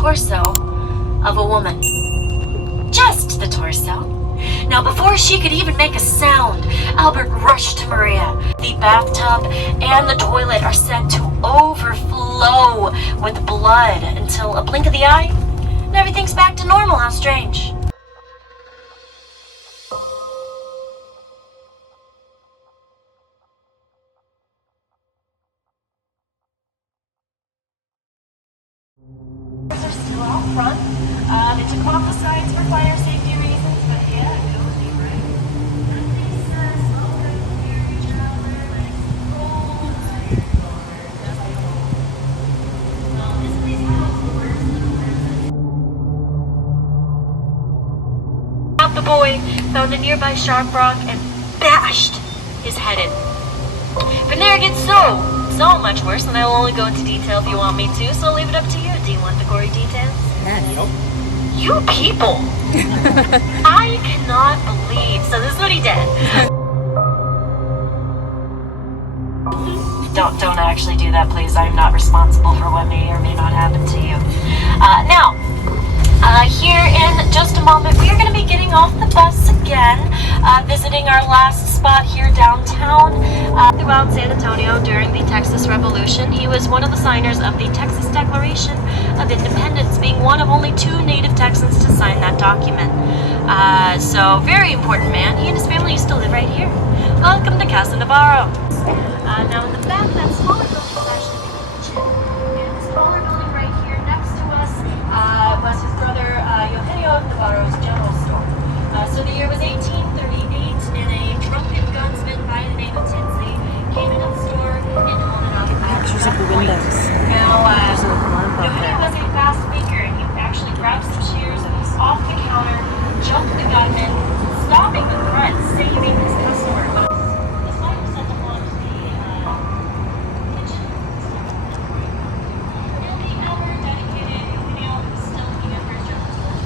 torso of a woman. Just the torso. Now, before she could even make a sound, Albert rushed to Maria. The bathtub and the toilet are said to overflow with blood until a blink of the eye, and everything's back to normal. How strange. Are still out front. They took them off the sides for fire safety reasons, but yeah, it would be right. And these small near each other like gold iron bars. Well, this place has the worst little person. Grabbed the boy, found a nearby sharp rock, and bashed his head in. From there it gets so much worse, and I will only go into detail if you want me to, so I'll leave it up to you. Do you want the gory details? Yes. Nope. You people! I cannot believe. So this is what he did. Don't actually do that, please. I'm not responsible for what may or may not happen to you. Now, here in just a moment, we are going to be getting off the bus again, visiting our last spot here downtown. Throughout San Antonio during the Texas Revolution, he was one of the signers of the Texas Declaration of Independence, being one of only 2 native Texans to sign that document. So, very important man. He and his family used to live right here. Welcome to Casa Navarro. Now in the back, that smaller building is actually the kitchen. And this taller building right here next to us was his brother Eugenio Navarro's general store. So the year was 1838, and a drunken gunsman by the name of Tinsley came into the store and held it up. Pictures of the windows. Now, There's a lamp up Eugenio there. was a fast speaker, and he actually grabbed some chairs off the counter, jumped the gunman, stopping the threat, saving his customer. His wife set them on the kitchen. And the hour dedicated, Eugenio was still looking at his journalist.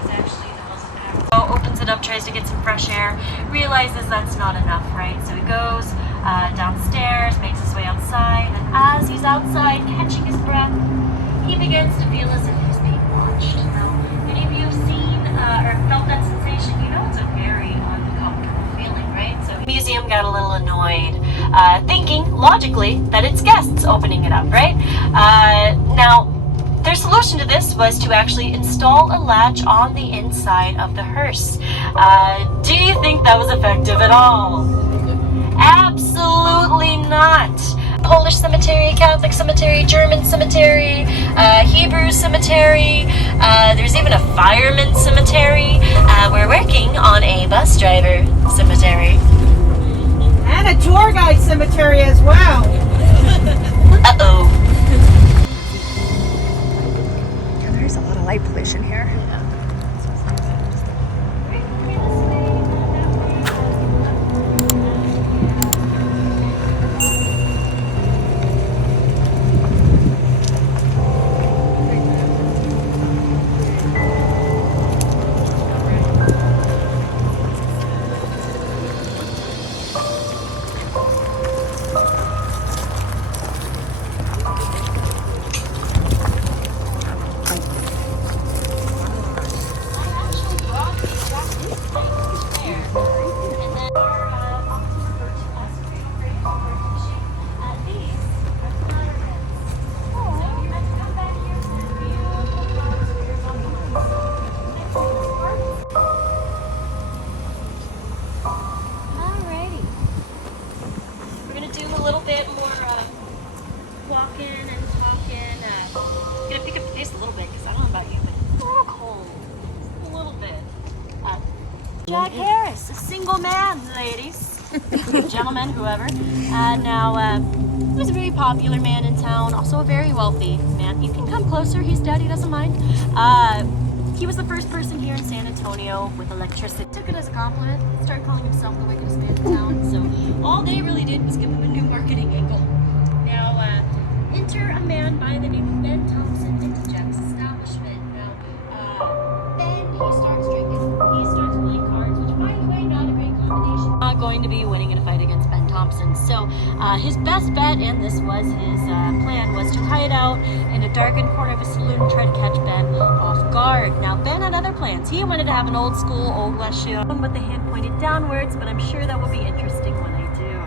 He's actually the most active. So opens it up, tries to get some fresh air, realizes that's not enough, right? So he goes downstairs, makes his way outside, and as he's outside catching his breath, he begins to feel as if he's being watched. Now, any of you have seen or felt that sensation? You know it's a very uncomfortable feeling, right? So the museum got a little annoyed, thinking, logically, that it's guests opening it up, right? Now, their solution to this was to actually install a latch on the inside of the hearse. Do you think that was effective at all? Absolutely not. Polish cemetery, Catholic cemetery, German cemetery, Hebrew cemetery, there's even a fireman cemetery. We're working on a bus driver cemetery. And a tour guide cemetery as well. Uh-oh. Yeah, there's a lot of light pollution here. Walking and talking. Gonna pick up the pace a little bit because I don't know about you, but it's a little cold. Just a little bit. Jack Harris, a single man, ladies, gentlemen, whoever. Now, he was a very popular man in town, also a very wealthy man. You can come closer. His daddy doesn't mind. He was the first person here in San Antonio with electricity. Took it as a compliment. Started calling himself the wickedest man in town. So all they really did was give him a new marketing angle. Now, enter a man by the name of Ben Thompson into Jack's establishment. Now, Ben, he starts drinking. He starts playing cards, which, by the way, not a great combination. Not going to be winning in a fight against Ben Thompson. So his best bet, and this was his plan, was to hide out in a darkened corner of a saloon and try to catch Ben off guard. Now Ben had other plans. He wanted to have an old school, old west show with the hand pointed downwards, but I'm sure that will be interesting when I do.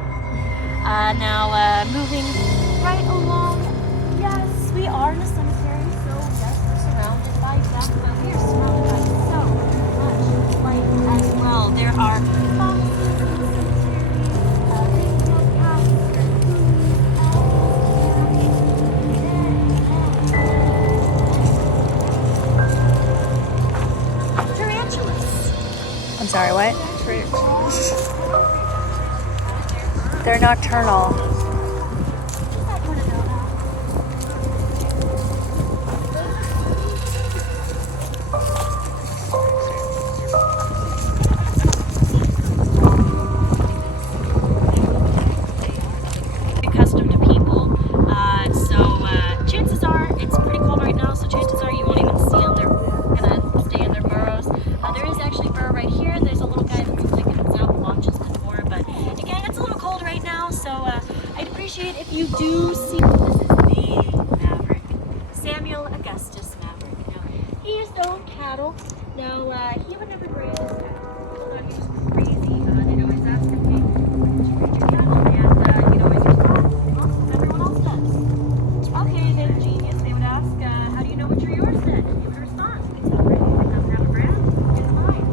Now moving right along, yes, we are in a cemetery, so yes, we're surrounded by death, but we are surrounded by so much life as well. There are pharmacies in the cemetery, retail paths, tarantulas. I'm sorry, what? They're nocturnal. Accustomed to people, so chances are it's pretty cold right now, so chances are you won't even see them. They're gonna stay in their burrows. There is actually a burrow right here, and there's a little guy that seems like it comes out and watches the door, but again, it's a little cold right now, so I'd appreciate if you do see. This is the Maverick, Samuel Augustus Maverick. Now, he used to own cattle. Now, he would never graze his cattle. People thought he was crazy. They'd always ask him, hey, where did you raise your cattle? And he'd always respond, well, everyone else does. Okay, then, genius. They would ask, how do you know which are yours then? And he would respond, it's not ready. It doesn't have a brand. It's mine.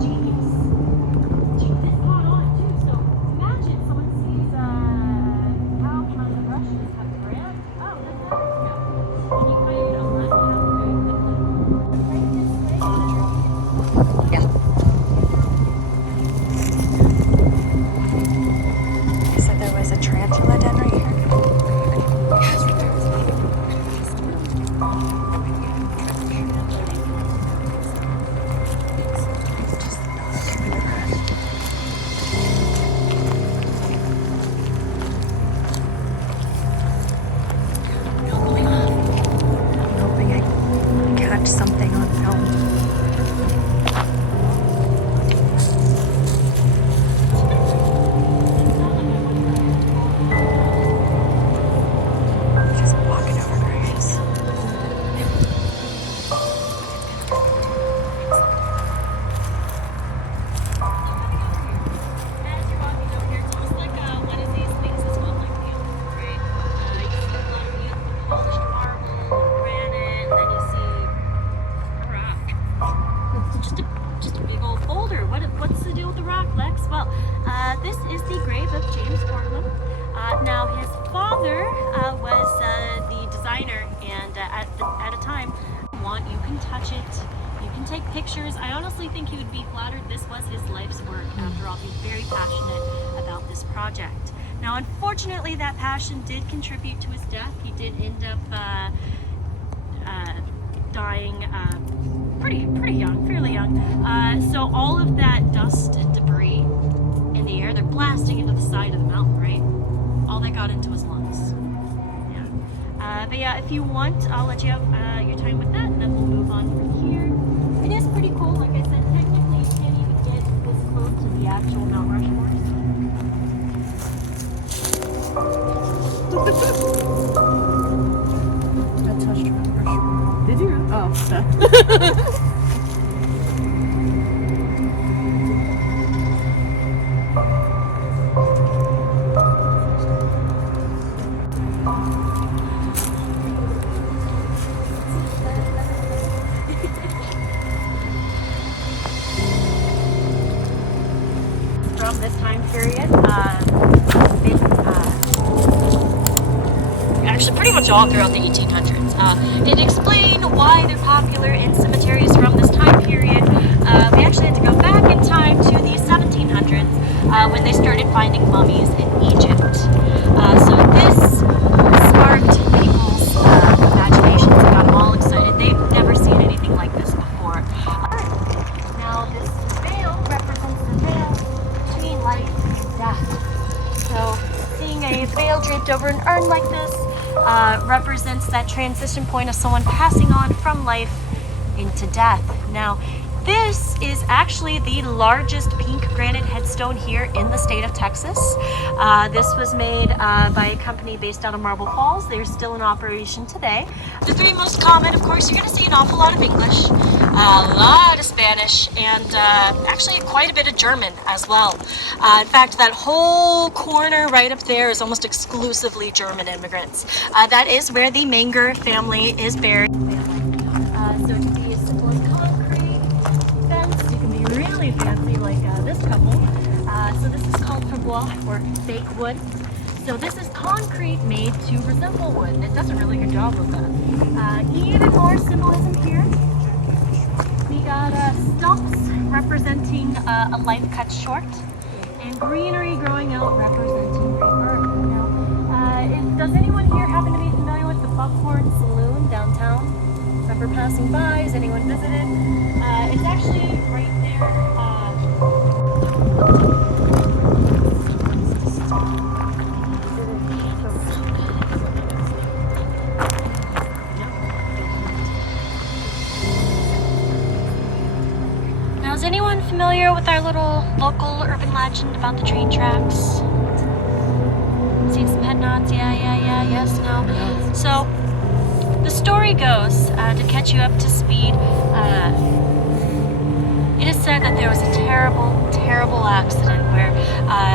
Genius. Gee, this caught on too. So imagine someone sees how can the brushes have a brand? Oh, that's ours now. And you kind of let it happen very quickly. Right this way. Yeah. You said there was a tarantula den right here. I'm hoping I catch something on film. Just walking over graves. As you're walking over here, it's almost like one of these things that's called like the old, right? You see a lot of beautiful polished marble, granite, and then you see a rock. Just a big old boulder. What's the deal with the rock, Lex? Well, this is the grave of James Cortland. Now his father was the designer, and at a time, you can touch it, you can take pictures. I honestly think he would be flattered. This was his life's work. After all, he's very passionate about this project. Now, unfortunately, that passion did contribute to his death. He did end up dying pretty young, fairly young. So all of that dust and debris in the air, they're blasting into the side of the mountain, right? All that got into his lungs. Yeah. But yeah, if you want, I'll let you have your time with that, and then we'll move on from here. It is pretty cool. Like I said, technically you can't even get this close to the actual Mount Rushmore. I touched her. Did you? Oh, From this time period, actually pretty much all throughout the 1800s. It explained why they're popular in cemeteries from this time period. We actually had to go back in time to the 1700s when they started finding mummies in Egypt. So this sparked people's imaginations and got them all excited. They've never seen anything like this before. Now this veil represents the veil between life and death. So seeing a veil draped over an urn like this represents that transition point of someone passing on from life into death. Now, This is actually the largest pink granite headstone here in the state of Texas. This was made by a company based out of Marble Falls. They're still in operation today. The three most common, of course, you're going to see an awful lot of English, a lot of Spanish, and actually quite a bit of German as well. In fact, that whole corner right up there is almost exclusively German immigrants. That is where the Menger family is buried. So it can be as simple as concrete fence. You can be really fancy like this couple. So this is called bois, or fake wood. So this is concrete made to resemble wood, and it does a really good job with that. Even more symbolism here. We got stumps representing a life cut short, and greenery growing out representing rebirth. Now, does anyone here happen to be familiar with the Buckhorn Saloon downtown? Remember passing by? Has anyone visited? It's actually right there. Now, is anyone familiar with our little local urban legend about the train tracks? Seeing some head nods? Yeah, yes, no. So, the story goes, to catch you up to speed, it is said that there was a terrible accident where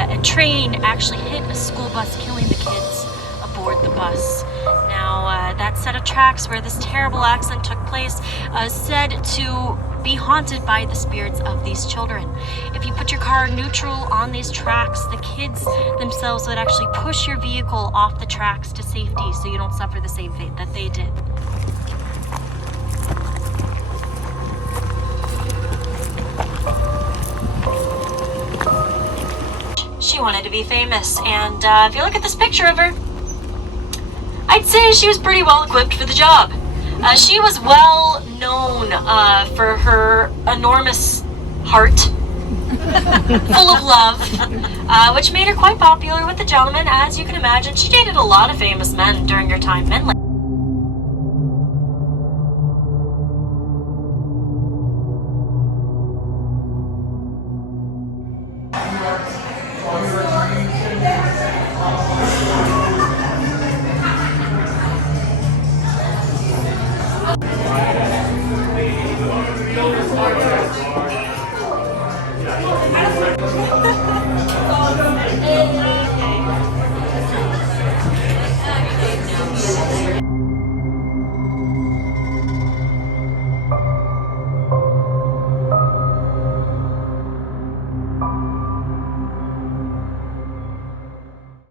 a train actually hit a school bus, killing the kids aboard the bus. Now, that set of tracks where this terrible accident took place is said to be haunted by the spirits of these children. If you put your car neutral on these tracks, the kids themselves would actually push your vehicle off the tracks to safety so you don't suffer the same fate that they did. She wanted to be famous, and if you look at this picture of her, I'd say she was pretty well equipped for the job. She was well known for her enormous heart, full of love, which made her quite popular with the gentlemen. As you can imagine, she dated a lot of famous men during her time. Men like